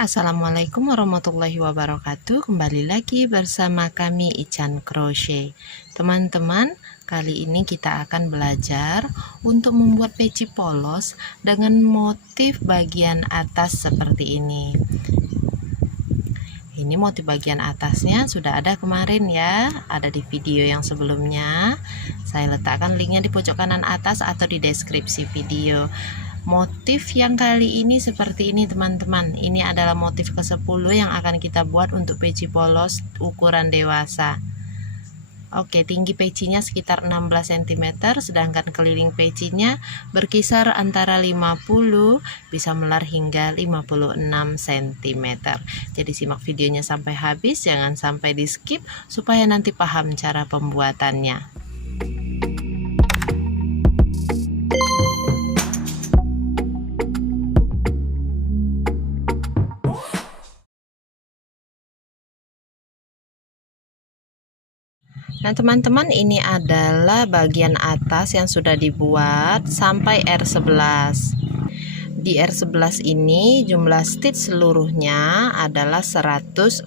Assalamualaikum warahmatullahi wabarakatuh. Kembali lagi bersama kami Ican Crochet. Teman-teman, kali ini kita akan belajar untuk membuat peci polos dengan motif bagian atas seperti ini. Ini motif bagian atasnya sudah ada kemarin ya, ada di video yang sebelumnya. Saya letakkan linknya di pojok kanan atas atau di deskripsi video. Motif yang kali ini seperti ini teman-teman. Ini adalah motif ke-10 yang akan kita buat untuk peci polos ukuran dewasa. Oke, tinggi pecinya sekitar 16 cm, sedangkan keliling pecinya berkisar antara 50 bisa melar hingga 56 cm. Jadi simak videonya sampai habis, jangan sampai di skip supaya nanti paham cara pembuatannya. Nah teman-teman, ini adalah bagian atas yang sudah dibuat sampai R11. Di R11 ini jumlah stitch seluruhnya adalah 140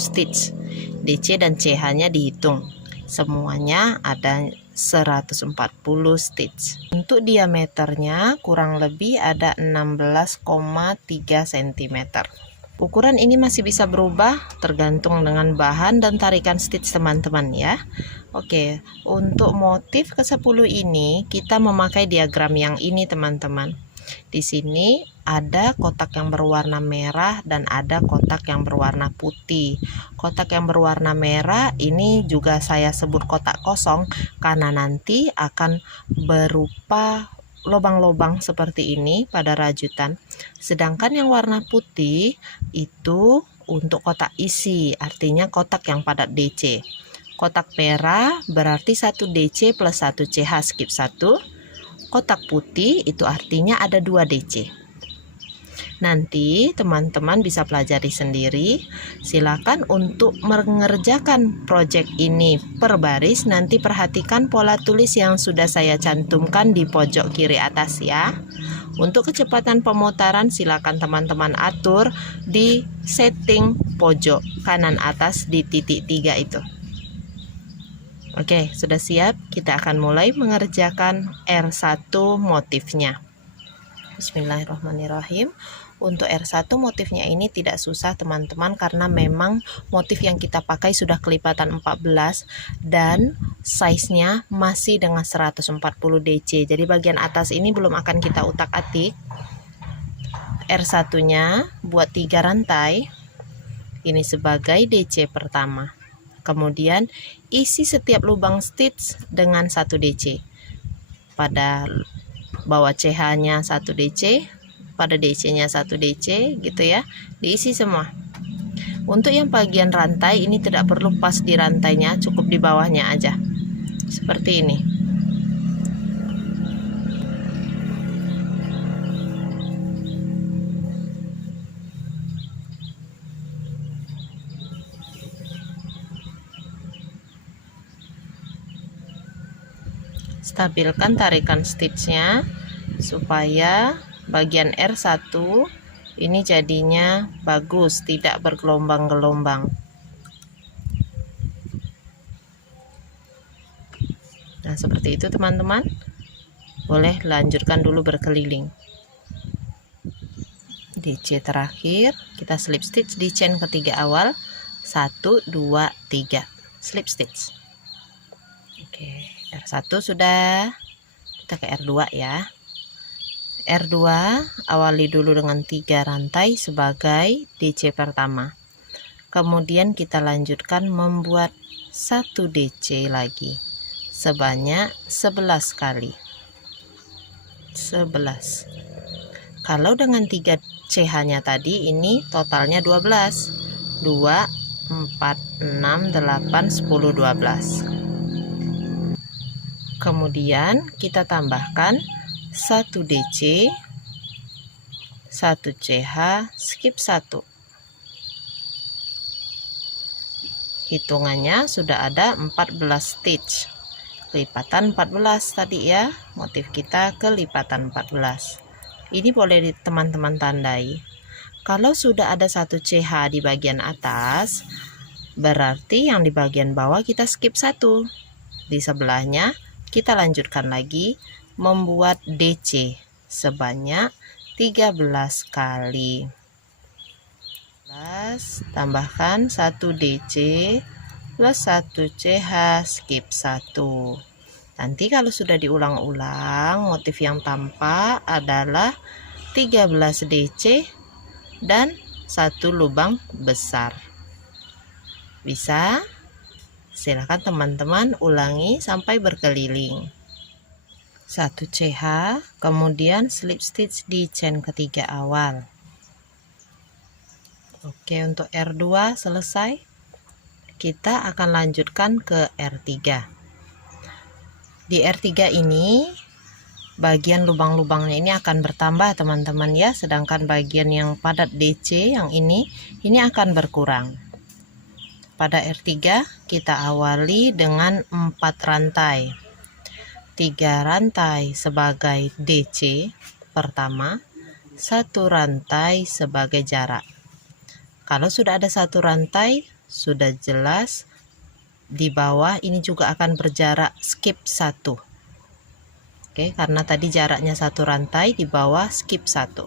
stitch. DC dan CH nya dihitung. Semuanya ada 140 stitch. Untuk diameternya kurang lebih ada 16,3 cm. Ukuran ini masih bisa berubah tergantung dengan bahan dan tarikan stitch teman-teman ya. Oke, untuk motif ke-10 ini kita memakai diagram yang ini teman-teman. Di sini ada kotak yang berwarna merah dan ada kotak yang berwarna putih. Kotak yang berwarna merah ini juga saya sebut kotak kosong karena nanti akan berupa lubang-lubang seperti ini pada rajutan. Sedangkan yang warna putih itu untuk kotak isi, artinya kotak yang padat DC. Kotak merah berarti 1 DC plus 1 CH skip 1. Kotak putih itu artinya ada 2 DC. Nanti teman-teman bisa pelajari sendiri. Silakan untuk mengerjakan project ini per baris. Nanti perhatikan pola tulis yang sudah saya cantumkan di pojok kiri atas ya. Untuk kecepatan pemutaran silakan teman-teman atur di setting pojok kanan atas di titik 3 itu. Oke, sudah siap? Kita akan mulai mengerjakan R1 motifnya. Bismillahirrahmanirrahim. Untuk R1 motifnya ini tidak susah teman-teman, karena memang motif yang kita pakai sudah kelipatan 14 dan size-nya masih dengan 140 DC. Jadi bagian atas ini belum akan kita utak-atik. R1 nya buat 3 rantai. Ini sebagai DC pertama. Kemudian isi setiap lubang stitch dengan 1 DC. Pada bawah CH nya 1 DC, pada DC nya 1 DC gitu ya, diisi semua. Untuk yang bagian rantai ini tidak perlu pas di rantainya, cukup di bawahnya aja seperti ini. Stabilkan tarikan stitchnya supaya bagian R1 ini jadinya bagus, tidak bergelombang-gelombang. Nah seperti itu teman-teman. Boleh lanjutkan dulu berkeliling. DC terakhir kita slip stitch di chain ketiga awal, 1 2 3 slip stitch. Oke, R1 sudah, kita ke R2 ya. R2 awali dulu dengan 3 rantai sebagai DC pertama. Kemudian kita lanjutkan membuat 1 DC lagi sebanyak 11 kali. 11. Kalau dengan 3 CH nya tadi ini totalnya 12. 2 4 6 8 10 12. Kemudian kita tambahkan 1 DC, 1 CH, skip 1. Hitungannya sudah ada 14 stitch. Kelipatan 14 tadi ya, motif kita kelipatan 14. Ini boleh teman-teman tandai. Kalau sudah ada 1 CH di bagian atas, berarti yang di bagian bawah kita skip 1. Di sebelahnya kita lanjutkan lagi membuat DC sebanyak 13 kali. Tambahkan 1 DC plus 1 CH skip 1. Nanti kalau sudah diulang-ulang, motif yang tampak adalah 13 DC dan 1 lubang besar. Bisa? Silakan teman-teman ulangi sampai berkeliling. 1 CH, kemudian slip stitch di chain ketiga awal. Oke, untuk R2 selesai. Kita akan lanjutkan ke R3. Di R3 ini bagian lubang-lubangnya ini akan bertambah teman-teman ya, sedangkan bagian yang padat DC yang ini akan berkurang. Pada R3 kita awali dengan 4 rantai. 3 rantai sebagai DC pertama, 1 rantai sebagai jarak. Kalau sudah ada 1 rantai, sudah jelas di bawah ini juga akan berjarak skip 1. Oke, karena tadi jaraknya 1 rantai, di bawah skip 1.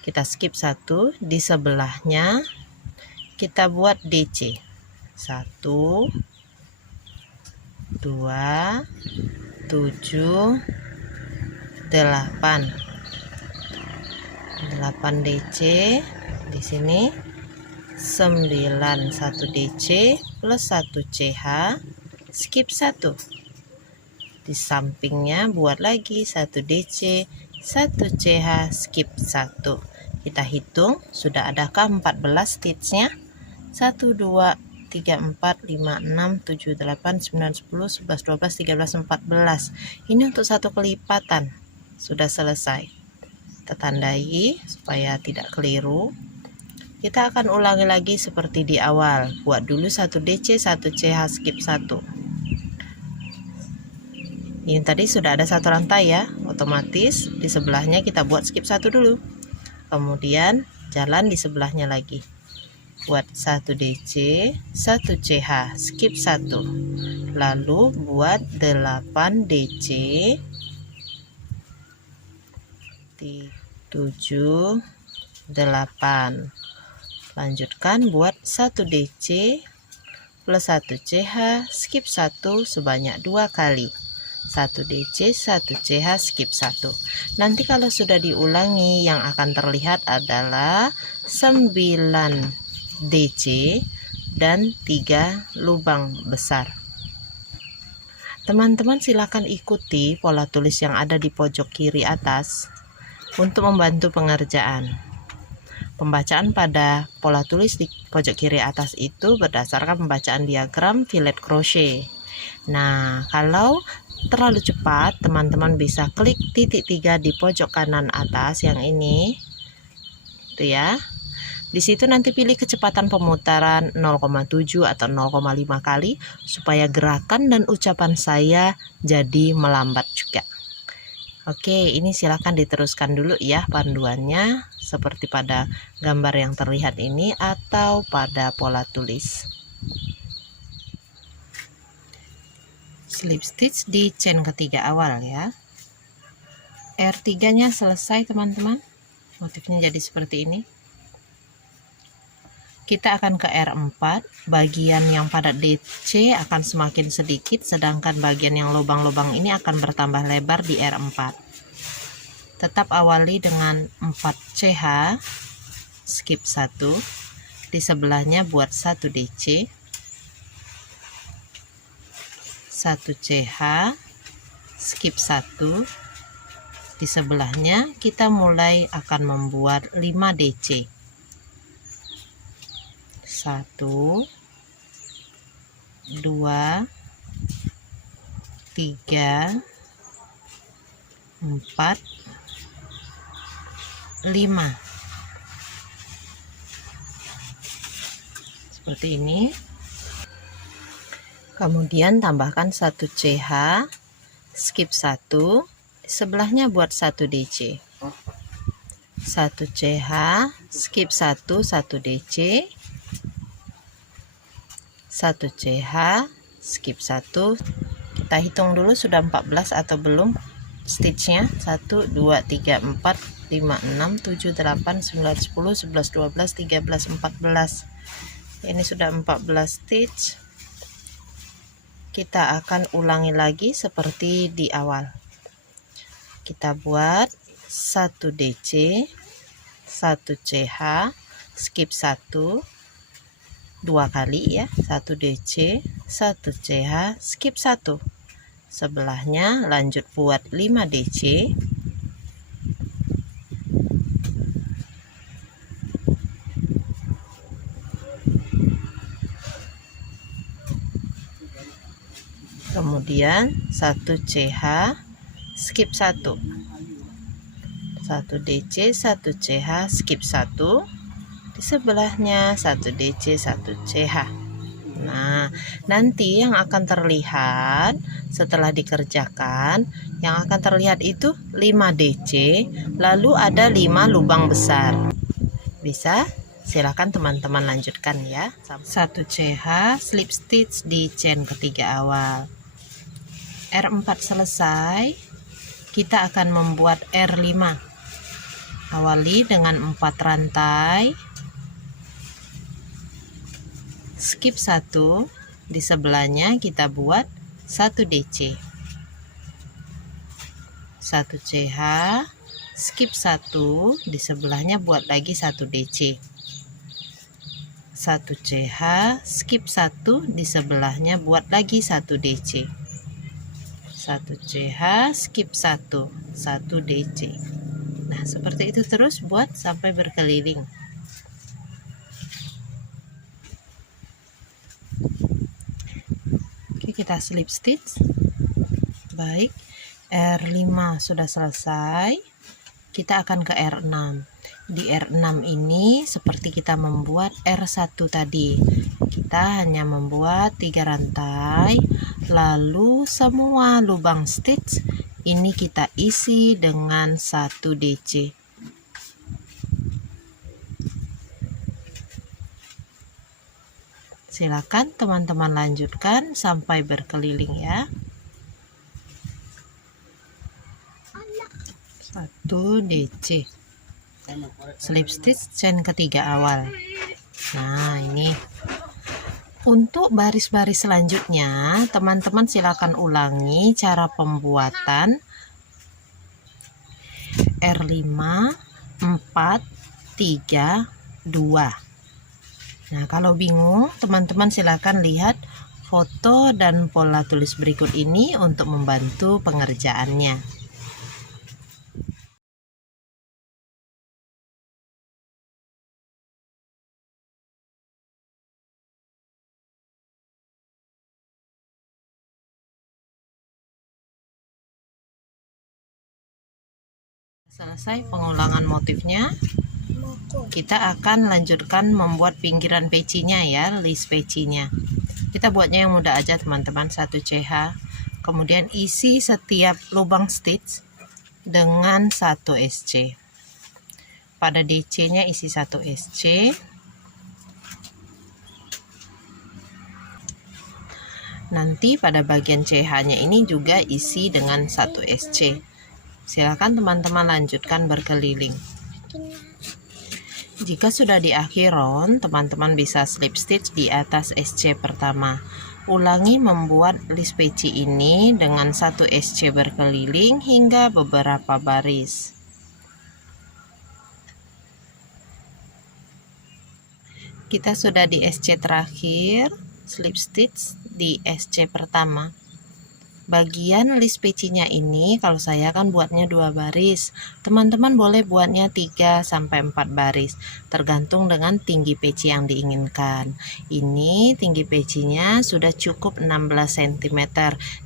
Kita skip 1, di sebelahnya kita buat DC. 1, 2, 7, 8. 8 DC. Di sini 9 1 DC plus 1 CH skip 1. Di sampingnya buat lagi 1 DC 1 CH skip 1. Kita hitung sudah adakah 14 stitchnya? 1 2 3 4 5 6 7 8 9 10 11 12 13 14. Ini untuk 1 kelipatan sudah selesai. Kita tandai supaya tidak keliru. Kita akan ulangi lagi seperti di awal. Buat dulu 1 DC 1 CH skip 1. Ini tadi sudah ada 1 rantai ya, otomatis di sebelahnya kita buat skip 1 dulu. Kemudian jalan di sebelahnya lagi. Buat 1 DC 1 CH skip 1. Lalu buat 8 DC 7 8. Lanjutkan buat 1 DC plus 1 CH skip 1 sebanyak 2 kali. 1 DC 1 CH skip 1. Nanti kalau sudah diulangi yang akan terlihat adalah 9 DC dan 3 lubang besar. Teman-teman silakan ikuti pola tulis yang ada di pojok kiri atas untuk membantu pengerjaan. Pembacaan pada pola tulis di pojok kiri atas itu berdasarkan pembacaan diagram fillet crochet. Nah, kalau terlalu cepat, teman-teman bisa klik titik 3 di pojok kanan atas yang ini. Itu ya. Di situ nanti pilih kecepatan pemutaran 0,7 atau 0,5 kali supaya gerakan dan ucapan saya jadi melambat juga. Oke, ini silakan diteruskan dulu ya panduannya seperti pada gambar yang terlihat ini atau pada pola tulis. Slip stitch di chain ketiga awal ya. R3-nya selesai teman-teman. Motifnya jadi seperti ini. Kita akan ke R4, bagian yang padat DC akan semakin sedikit, sedangkan bagian yang lubang-lubang ini akan bertambah lebar di R4. Tetap awali dengan 4 CH, skip 1, di sebelahnya buat 1 DC, 1 CH, skip 1, di sebelahnya kita mulai akan membuat 5 DC. 1 2 3 4 5 seperti ini. Kemudian tambahkan 1 CH, skip 1, sebelahnya buat 1 DC. 1 CH, skip 1 DC, 1 CH, skip 1. Kita hitung dulu sudah 14 atau belum stitchnya. 1 2 3 4 5 6 7 8 9 10 11 12 13 14. Ini sudah 14 stitch. Kita akan ulangi lagi seperti di awal. Kita buat 1 DC, 1 CH, skip 1 dua kali ya, 1 DC, 1 CH, skip 1. Sebelahnya lanjut buat 5 DC, kemudian 1 CH, skip 1, 1 DC, 1 CH, skip 1. Di sebelahnya 1 DC, 1 CH. Nah, nanti yang akan terlihat setelah dikerjakan, yang akan terlihat itu 5 DC, lalu ada 5 lubang besar. Bisa? Silakan teman-teman lanjutkan ya. 1 CH, slip stitch di chain ketiga awal. R4 selesai, kita akan membuat R5. Awali dengan 4 rantai. Skip 1, di sebelahnya kita buat 1 DC, 1 CH, skip 1, di sebelahnya buat lagi 1 DC, 1 CH, skip 1, di sebelahnya buat lagi 1 DC, 1 CH, skip 1, 1 DC. Nah, seperti itu terus buat sampai berkeliling. Kita slip stitch. Baik, R5 sudah selesai, kita akan ke R6. Di R6 ini seperti kita membuat R1 tadi, kita hanya membuat 3 rantai, lalu semua lubang stitch ini kita isi dengan 1 DC. Silakan teman-teman lanjutkan sampai berkeliling ya. 1 DC, slip stitch chain ketiga awal. Nah, ini untuk baris-baris selanjutnya teman-teman silakan ulangi cara pembuatan R5 4 3 2. Nah, kalau bingung, teman-teman silakan lihat foto dan pola tulis berikut ini untuk membantu pengerjaannya. Selesai pengulangan motifnya, kita akan lanjutkan membuat pinggiran pecinya ya, list pecinya. Kita buatnya yang mudah aja teman-teman. 1 CH, kemudian isi setiap lubang stitch dengan 1 SC. Pada DC nya isi 1 SC. Nanti pada bagian CH nya ini juga isi dengan 1 SC. Silakan teman-teman lanjutkan berkeliling. Jika sudah di akhir round, teman-teman bisa slip stitch di atas SC pertama. Ulangi membuat list peci ini dengan 1 SC berkeliling hingga beberapa baris. Kita sudah di SC terakhir, slip stitch di SC pertama. Bagian list pecinya ini kalau saya kan buatnya 2 baris, teman-teman boleh buatnya 3 sampai 4 baris tergantung dengan tinggi peci yang diinginkan. Ini tinggi pecinya sudah cukup 16 cm,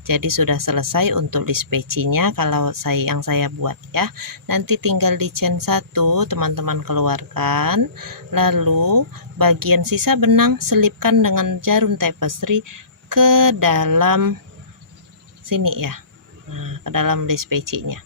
jadi sudah selesai untuk list pecinya kalau yang saya buat ya. Nanti tinggal di chain 1 teman-teman keluarkan, lalu bagian sisa benang selipkan dengan jarum tapestry ke dalam sini ya, nah, ke dalam list pecinya.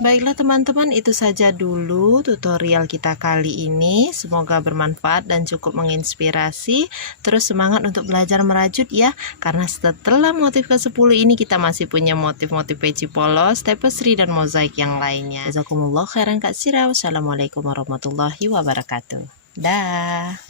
Baiklah teman-teman, itu saja dulu tutorial kita kali ini. Semoga bermanfaat dan cukup menginspirasi. Terus semangat untuk belajar merajut ya, karena setelah motif ke-10 ini kita masih punya motif-motif peci polos, tapestry, dan mozaik yang lainnya. Jazakumullah khairan katsira. Wassalamualaikum warahmatullahi wabarakatuh. Dah.